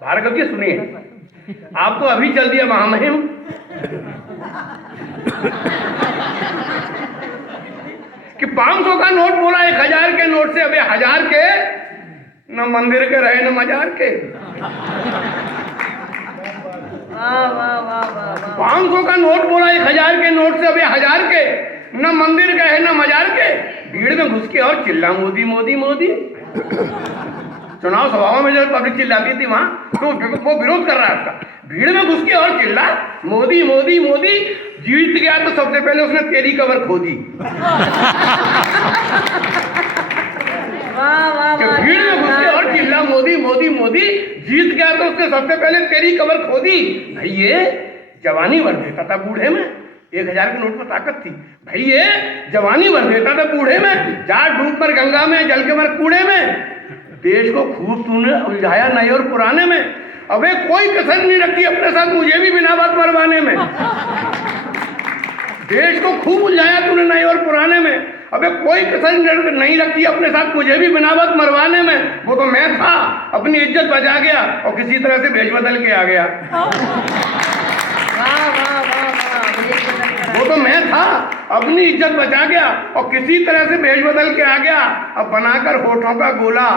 भार्गव जी सुनिए, आप तो अभी चल दिया महामहिम। कि 500 का नोट बोला 1000 के नोट से। अबे 1000 के न मंदिर के रहे न मजार के। 500 का नोट बोला 1000 के नोट से। अबे 1000 के न मंदिर का है न मजार के। भीड़ में घुस के और चिल्ला मोदी मोदी मोदी। चुनाव सभाओं में जब पब्लिक चिल्लाती थी वहां, तो वो विरोध कर रहा है उसका। भीड़ में घुस के और चिल्ला मोदी मोदी मोदी। जीत गया तो सबसे पहले उसने तेरी कबर खोदी। भीड़ में घुस के और चिल्ला मोदी मोदी मोदी। जीत गया तो उसने सबसे पहले तेरी कबर खोदी। भाई ये जवानी भर देता था बूढ़े में। 1000 के नोट में ताकत थी। भाई ये जवानी भर देता था बूढ़े में। जा डूब पर गंगा में, जल के भर कूड़े में। देश को खूब तूने उलझाया नए और पुराने में। अबे कोई कसर नहीं रखी अपने साथ मुझे भी बिना बात मरवाने में। देश को खूब उलझाया तूने नए और पुराने में। अबे कोई कसर नहीं रखी अपने साथ मुझे भी बिना बात मरवाने में। वो तो मैं था, अपनी इज्जत बचा गया और किसी तरह से भेष बदल के आ गया। वो तो मैं था, अपनी इज्जत बचा गया और किसी तरह से भेष बदल के आ गया। अब बनाकर होठों का गोला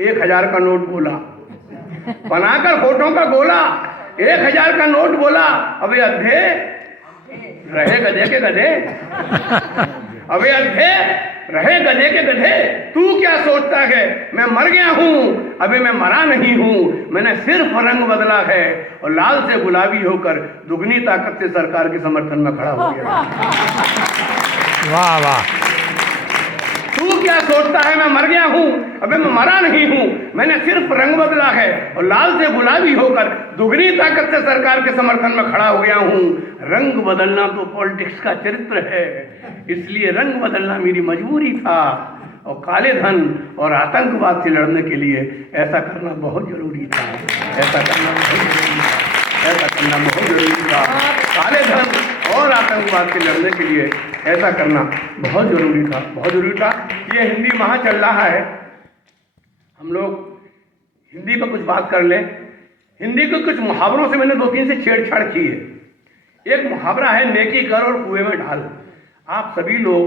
1000 का नोट बोला। बनाकर होठों का गोला 1000 का नोट बोला। अबे अधे रहे गधे के गधे। अबे अधे रहे गधे के गधे। तू क्या सोचता है मैं मर गया हूं? अबे मैं मरा नहीं हूं, मैंने सिर्फ रंग बदला है और लाल से गुलाबी होकर दुगनी ताकत से सरकार के समर्थन में खड़ा हो गया। वाह वाह। तू क्या सोचता है मैं मर गया हूं? अबे मैं मरा नहीं हूं, मैंने सिर्फ रंग बदला है और लाल से गुलाबी होकर दुगनी ताकत से सरकार के समर्थन में खड़ा हो गया हूं। रंग बदलना तो पॉलिटिक्स का चरित्र है, इसलिए रंग बदलना मेरी मजबूरी था। और काले धन और आतंकवाद से लड़ने के लिए ऐसा करना बहुत जरूरी था। ऐसा करना बहुत जरूरी था। ऐसा करना बहुत जरूरी था। काले धन और आतंकवाद से लड़ने के लिए ऐसा करना बहुत जरूरी था। बहुत जरूरी था। ये हिंदी माह चल रहा है, हम लोग हिंदी पर कुछ बात कर लें। हिंदी के कुछ मुहावरों से मैंने 2-3 से छेड़छाड़ की है। एक मुहावरा है नेकी कर और कुएं में ढाल। आप सभी लोग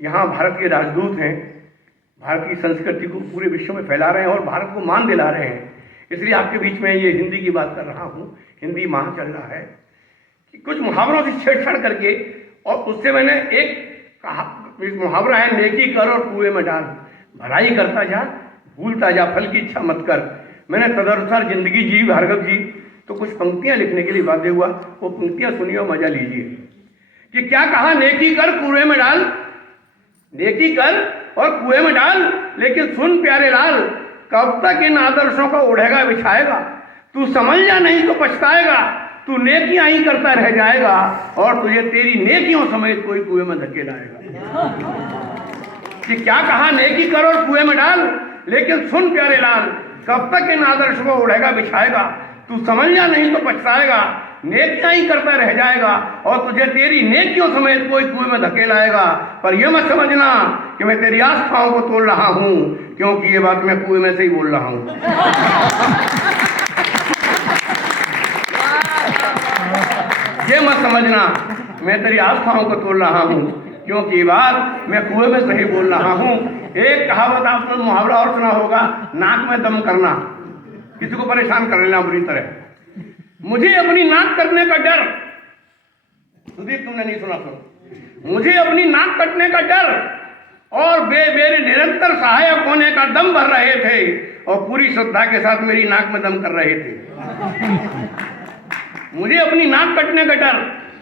यहाँ भारत के राजदूत हैं, भारत की संस्कृति को पूरे विश्व में फैला रहे हैं और भारत को मान दिला रहे हैं। इसलिए आपके बीच में ये हिंदी की बात कर रहा हूँ। हिंदी माह चल रहा है कि कुछ मुहावरों से छेड़छाड़ करके, और उससे मैंने एक कहा, मुहावरा है नेकी कर और कुएं में डाल। भलाई करता जा, भूलता जा, फल की इच्छा मत कर। मैंने तदनुसार जिंदगी जी भार्गव जी, तो कुछ पंक्तियां लिखने के लिए बाध्य हुआ। वो पंक्तियां सुनिए और मजा लीजिए कि क्या कहा। नेकी कर कुएं में डाल, नेकी कर और कुएं में डाल, लेकिन सुन प्यारे लाल, कब तक इन आदर्शों का ओढ़ेगा बिछाएगा। तू समझ जा नहीं तो पछताएगा, तू नेकियां ही करता रह जाएगा और तुझे तेरी नेकियों समेत कोई कुएं में धकेलाएगा। कि क्या कहा, नेकी कर और कुएं में डाल, लेकिन सुन प्यारे लाल, कब तक इन आदर्शों को ओढ़ेगा बिछाएगा। तू समझ जा नहीं तो पछताएगा, नेकियां ही करता रह जाएगा और तुझे तेरी नेकियों समेत कोई कुएं में धकेलाएगा। पर यह मत समझना कि मैं तेरी आस्थाओं को तोड़ रहा हूं, क्योंकि ये बात मैं कुएं में से ही बोल रहा हूं। ये मत समझना मैं तेरी आस्थाओं को तोड़ रहा हूं, क्योंकि ये बात मैं कुएं में से ही बोल रहा हूं। एक कहावत आपने मुहावरा और सुना होगा, नाक में दम करना। किसी को परेशान कर लेना बुरी तरह। मुझे अपनी नाक कटने का डर, सुदीप तुमने नहीं सुना सुनो। मुझे अपनी नाक कटने का डर और मेरे निरंतर सहायक होने का दम भर रहे थे और पूरी श्रद्धा के साथ मेरी नाक में दम कर रहे थे। मुझे अपनी नाक कटने का डर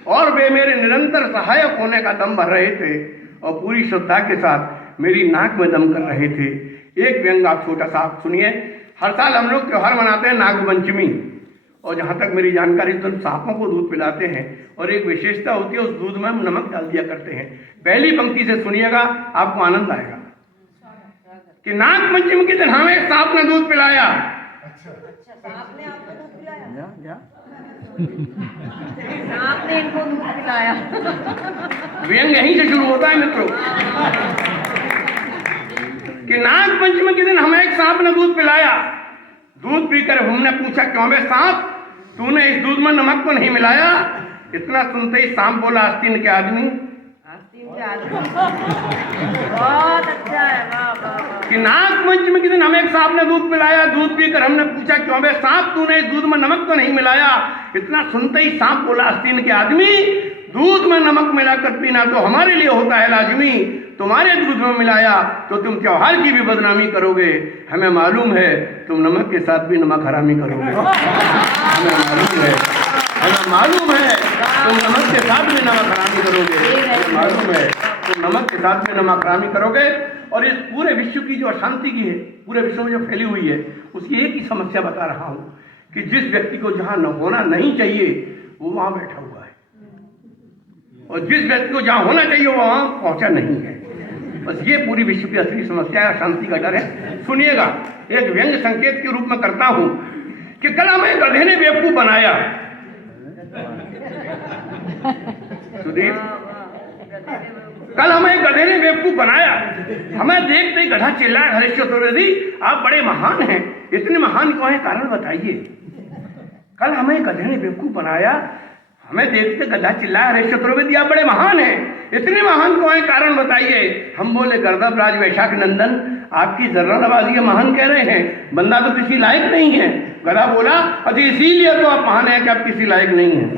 और वे मेरे निरंतर सहायक होने का दम भर रहे थे और पूरी श्रद्धा के साथ मेरी नाक में दम कर रहे थे। एक व्यंग आप छोटा सा आप सुनिए। हर साल हम लोग त्योहार मनाते हैं नागपंचमी, और जहाँ तक मेरी जानकारी तो सांपों को दूध पिलाते हैं और एक विशेषता होती है, उस दूध में हम नमक डाल दिया करते हैं। पहली पंक्ति से सुनिएगा, आपको आनंद आएगा कि नागपंचमी के दिन हमें एक सांप ने दूध पिलाया। सांप ने आपको दूध पिलाया? आपने इनको दूध पिलाया। व्यंग यहीं से शुरू होता है मित्रों। कि नाग पंचमी के दिन हमें एक सांप ने दूध पिलाया। दूध पीकर हमने पूछा, क्यों बे सांप, तूने इस दूध में नमक को नहीं मिलाया? इतना सुनते ही सांप बोला, आस्तीन के आदमी। आस्तीन के आदमी बहुत अच्छा है, वाह वाह वाह। कि नाग पंचमी के दिन हमें एक सांप ने दूध पिलाया। दूध पीकर हमने पूछा, क्यों बे सांप, तूने इस दूध में नमक तो नहीं मिलाया? इतना सुनते ही सांप बोला, आस्तीन के आदमी, दूध में नमक मिलाकर पीना तो हमारे लिए होता है लाजमी, तुम्हारे दूध में मिलाया तो तुम त्योहार की भी बदनामी करोगे। हमें मालूम है तुम नमक के साथ भी नमक हरामी करोगे। हमें मालूम है, हमें मालूम है तुम नमक के साथ भी नमक हरामी करोगे। हमें मालूम है तुम नमक के साथ भी नमक हरामी करोगे। और इस पूरे विश्व की जो अशांति की है, पूरे विश्व में जो फैली हुई है, उसकी एक ही समस्या बता रहा हूँ कि जिस व्यक्ति को जहाँ न होना नहीं चाहिए वो वहाँ बैठा हुआ है, और जिस व्यक्ति को जहाँ होना चाहिए वो वहाँ पहुँचा नहीं है। बस ये पूरी विश्व की असली समस्या है, शांति का डर है। सुनिएगा, एक व्यंग्य संकेत के रूप में करता हूँ कि कल हमें गधे ने बेवकूफ बनाया। सुधीर, कल हमें गधे ने बेवकूफ बनाया। हमें देखते ही गधा चिल्लाया, हरीश चतुर्वेदी आप बड़े महान हैं, इतने महान क्यों हैं, कारण बताइए। कल हमें गधे ने बेवकूफ बनाया, हमें देखते गधा चिल्लाया, हरीश चतुर्वेदी आप बड़े महान हैं, इतने महान क्यों हैं, कारण बताइए। हम बोले, गर्दभ राज वैशाख नंदन, आपकी जर्रा नवाजी महान कह रहे हैं, बंदा तो किसी लायक नहीं है। गधा बोला, अच्छा इसीलिए तो आप महान हैं कि आप किसी लायक नहीं हैं।